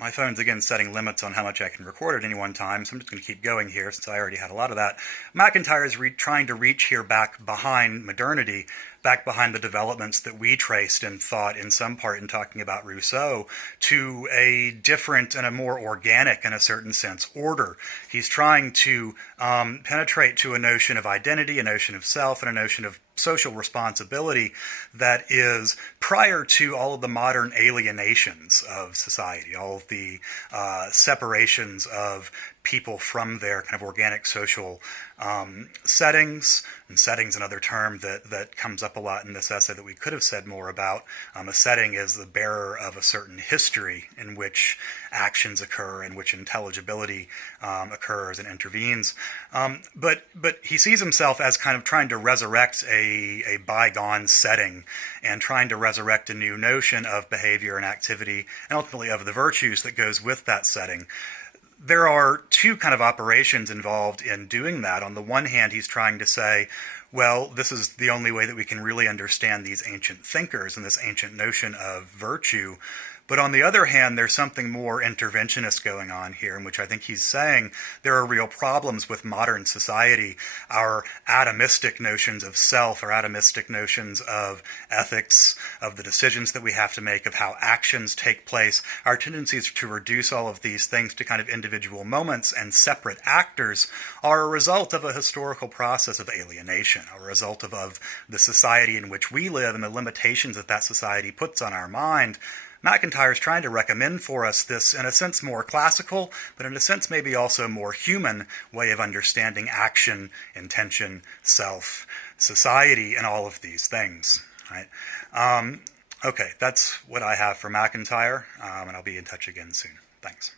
My phone's again setting limits on how much I can record at any one time, so I'm just going to keep going here since I already had a lot of that. MacIntyre is trying to reach here back behind modernity, back behind the developments that we traced in thought, in some part in talking about Rousseau, to a different and a more organic, in a certain sense, order. He's trying to penetrate to a notion of identity, a notion of self, and a notion of social responsibility that is prior to all of the modern alienations of society, all of the separations of people from their kind of organic social settings. And settings, another term that comes up a lot in this essay that we could have said more about. A setting is the bearer of a certain history in which actions occur, in which intelligibility occurs and intervenes. But he sees himself as kind of trying to resurrect a bygone setting and trying to resurrect a new notion of behavior and activity and ultimately of the virtues that goes with that setting. There are two kind of operations involved in doing that. On the one hand, he's trying to say, well, this is the only way that we can really understand these ancient thinkers and this ancient notion of virtue. But on the other hand, there's something more interventionist going on here, in which I think he's saying there are real problems with modern society. Our atomistic notions of self, our atomistic notions of ethics, of the decisions that we have to make, of how actions take place, our tendencies to reduce all of these things to kind of individual moments and separate actors are a result of a historical process of alienation, a result of the society in which we live and the limitations that that society puts on our mind. MacIntyre is trying to recommend for us this, in a sense, more classical, but in a sense maybe also more human way of understanding action, intention, self, society, and all of these things. Right? Okay, that's what I have for MacIntyre, and I'll be in touch again soon. Thanks.